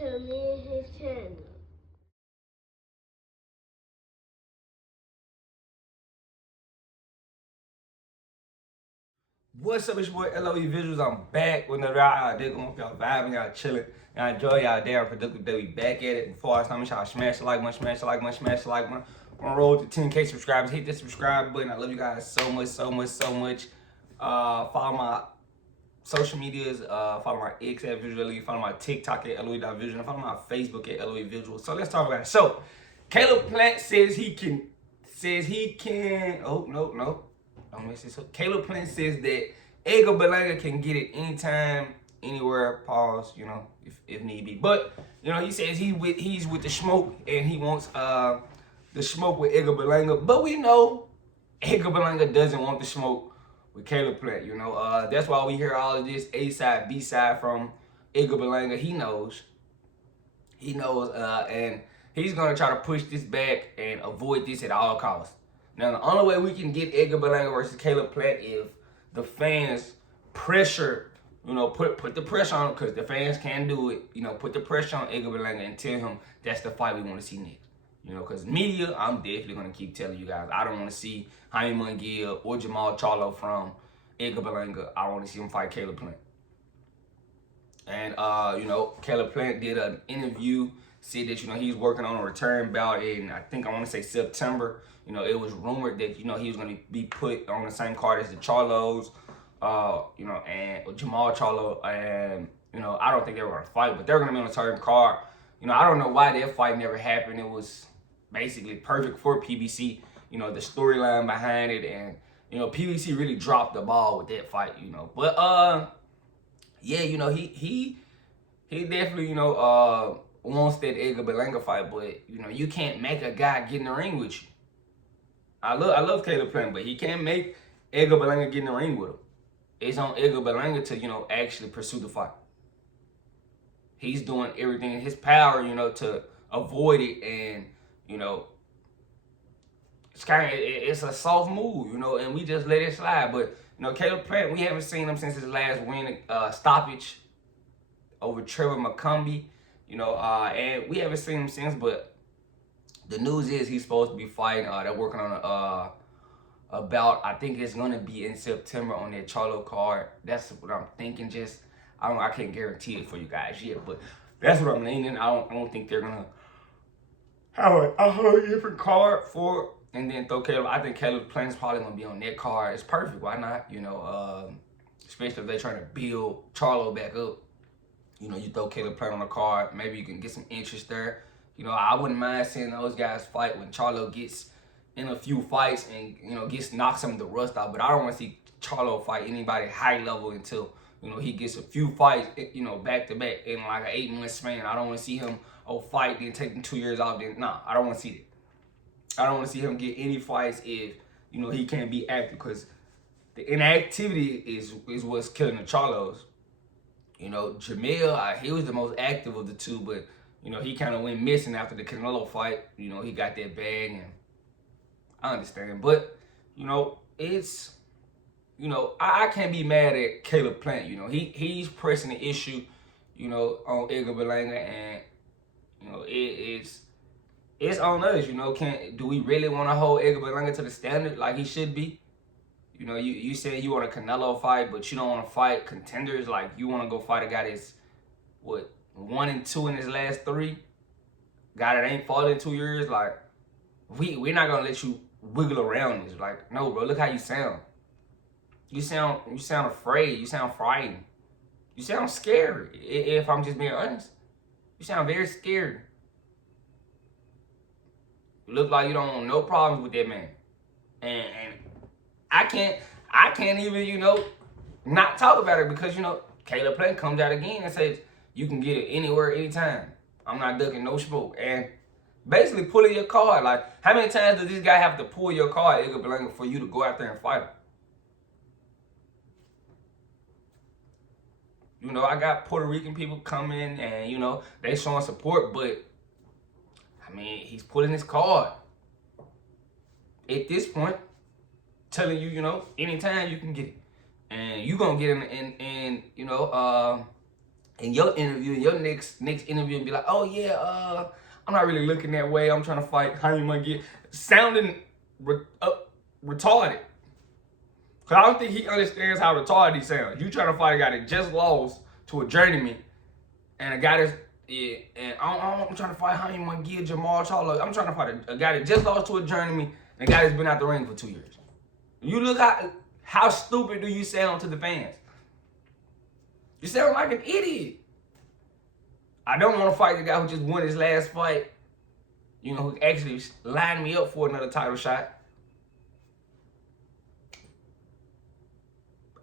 to me and his channel. What's up, it's your boy LOE Visuals. I'm back with another out there. Hope y'all vibing, y'all chilling, y'all enjoy y'all day. I'm productive day. We back at it. Before I start, make sure y'all smash the like button, smash the like button, smash the like button. We're on roll to 10K subscribers. Hit the subscribe button. I love you guys so much, so much, so much. Follow my social medias. Follow my X at Visually. Follow my TikTok at LOE.Visual. Follow my Facebook at LOE Visual. So let's talk about it. So Caleb Plant says he can. Oh no. Don't miss it. So Caleb Plant says that Edgar Berlanga can get it anytime, anywhere. Pause. If need be. But he says he's with the smoke and he wants the smoke with Edgar Berlanga. But we know Edgar Berlanga doesn't want the smoke with Caleb Plant. That's why we hear all of this A side, B side from Edgar Berlanga. He knows, and he's gonna try to push this back and avoid this at all costs. Now, the only way we can get Edgar Berlanga versus Caleb Plant if the fans pressure, put the pressure on him, because the fans can do it. Put the pressure on Edgar Berlanga and tell him that's the fight we want to see next. Because media, I'm definitely going to keep telling you guys, I don't want to see Jaime Munguia or Jamal Charlo from Edgar Berlanga. I want to see him fight Caleb Plant. And, Caleb Plant did an interview, said that, he's working on a return bout in, I want to say September. It was rumored that, he was going to be put on the same card as the Charlos, and Jamal Charlo. And, I don't think they were going to fight, but they're going to be on a certain card. I don't know why that fight never happened. It was basically perfect for PBC, the storyline behind it. And, PBC really dropped the ball with that fight, But, yeah, he definitely, wants that Edgar Berlanga fight, but you can't make a guy get in the ring with you. I love Caleb Plant, but he can't make Edgar Berlanga get in the ring with him. It's on Edgar Berlanga to actually pursue the fight. He's doing everything in his power, to avoid it, and it's a soft move, and we just let it slide. But Caleb Plant, we haven't seen him since his last win stoppage over Trevor McCumbee, and we haven't seen him since. But the news is he's supposed to be fighting. They're working on a bout. I think it's gonna be in September on that Charlo card. That's what I'm thinking. I can't guarantee it for you guys yet, but that's what I'm leaning. I don't think they're gonna have a whole different card for, and then throw Caleb. I think Caleb Plant's probably gonna be on that card. It's perfect. Why not? Especially if they're trying to build Charlo back up. You throw Caleb Plant on the card. Maybe you can get some interest there. I wouldn't mind seeing those guys fight when Charlo gets in a few fights and knocks some of the rust out. But I don't want to see Charlo fight anybody high level until he gets a few fights back to back in like an 8-month span. I don't want to see him fight then take him 2 years off. Then I don't want to see that. I don't want to see him get any fights if he can't be active, because the inactivity is what's killing the Charlos. Jamil, he was the most active of the two, but he kind of went missing after the Canelo fight. He got that bag, and I understand. But it's I can't be mad at Caleb Plant. He's pressing the issue, on Edgar Berlanga, and it's on us. Do we really want to hold Edgar Berlanga to the standard like he should be? You said you want a Canelo fight, but you don't want to fight contenders. Like, you want to go fight a guy that's 1-2 in his last 3, guy that ain't fought in 2 years. Like, we're not gonna let you wiggle around this. Like, no, bro. Look how you sound. You sound afraid. You sound frightened. You sound scary. If I'm just being honest, you sound very scared. You look like you don't want no problems with that man, and I can't even not talk about it, because Caleb Plant comes out again and says you can get it anywhere, anytime. I'm not ducking no smoke. And basically pulling your card. Like, how many times does this guy have to pull your card, Edgar Berlanga, for you to go out there and fight him? I got Puerto Rican people coming and, they showing support, but, I mean, he's pulling his card. At this point, telling you, anytime you can get it. And you going to get in your interview, in your next interview, and be like, oh yeah, I'm not really looking that way. I'm trying to fight Jaime Munguia, sounding retarded. Cause I don't think he understands how retarded he sounds. You trying to fight a guy that just lost to a journeyman, and a guy that's and I'm trying to fight Jaime Munguia, Jamal Charlo. I'm trying to fight a guy that just lost to a journeyman, and a guy that's been out the ring for 2 years. You look how stupid do you sound to the fans? You sound like an idiot. I don't want to fight the guy who just won his last fight, you know, who actually lined me up for another title shot.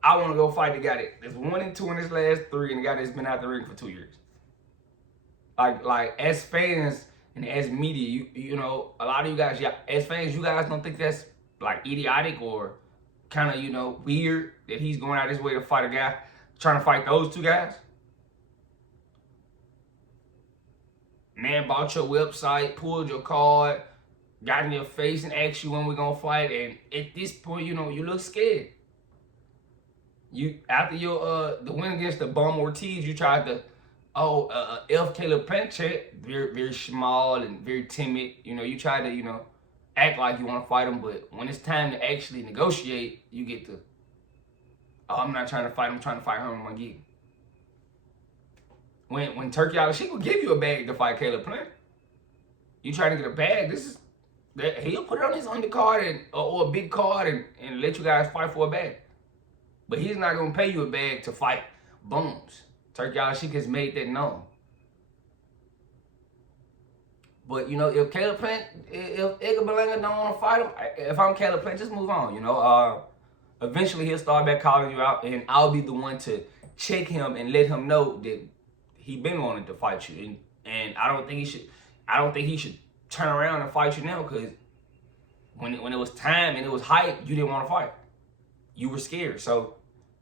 I want to go fight the guy that's 1-2 in his last 3 and the guy that's been out the ring for 2 years. Like as fans and as media, you know, a lot of you guys, as fans, you guys don't think that's like idiotic or kind of, you know, weird that he's going out his way to fight a guy, trying to fight those 2 guys? Man bought your website, pulled your card, got in your face and asked you when we're gonna fight, and at this point, you know, you look scared. You after your the win against the bum Ortiz, you tried to F Caleb Plant, very very small and very timid. You know, you tried to, you know, act like you want to fight him, but when it's time to actually negotiate, you get to, I'm not trying to fight him, I'm trying to fight Jaime Munguia. When Turkey Al-Sheikh will give you a bag to fight Caleb Plant. You trying to get a bag, he'll put it on his undercard or a big card and let you guys fight for a bag. But he's not going to pay you a bag to fight bums. Turkey Al-Sheikh has made that known. But, you know, if Caleb Plant, if Edgar Berlanga don't want to fight him, if I'm Caleb Plant, just move on, you know. Eventually he'll start back calling you out, and I'll be the one to check him and let him know that he been wanting to fight you. And I don't think he should turn around and fight you now, because when it was time and it was hype, you didn't want to fight. You were scared. So,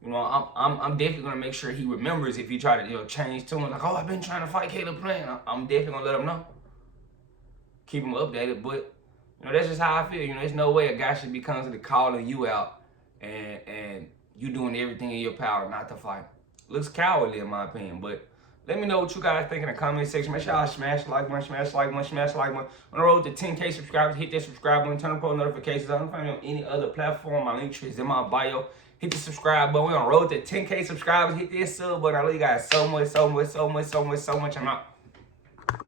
you know, I'm definitely gonna make sure he remembers if he try to, you know, change to him like, oh, I've been trying to fight Caleb Plant. I'm definitely gonna let him know. Keep him updated. But, you know, that's just how I feel. You know, there's no way a guy should be constantly calling you out and you doing everything in your power not to fight. Looks cowardly in my opinion. But let me know what you guys think in the comment section. Make sure y'all smash the like button, smash the like button, smash the like button. On the road to 10K subscribers, hit that subscribe button, turn on post notifications. I don't find me on any other platform. My link tree is in my bio. Hit the subscribe button. We're on the road to 10K subscribers. Hit that sub button. I love you guys so much, so much, so much, so much, so much. I'm out.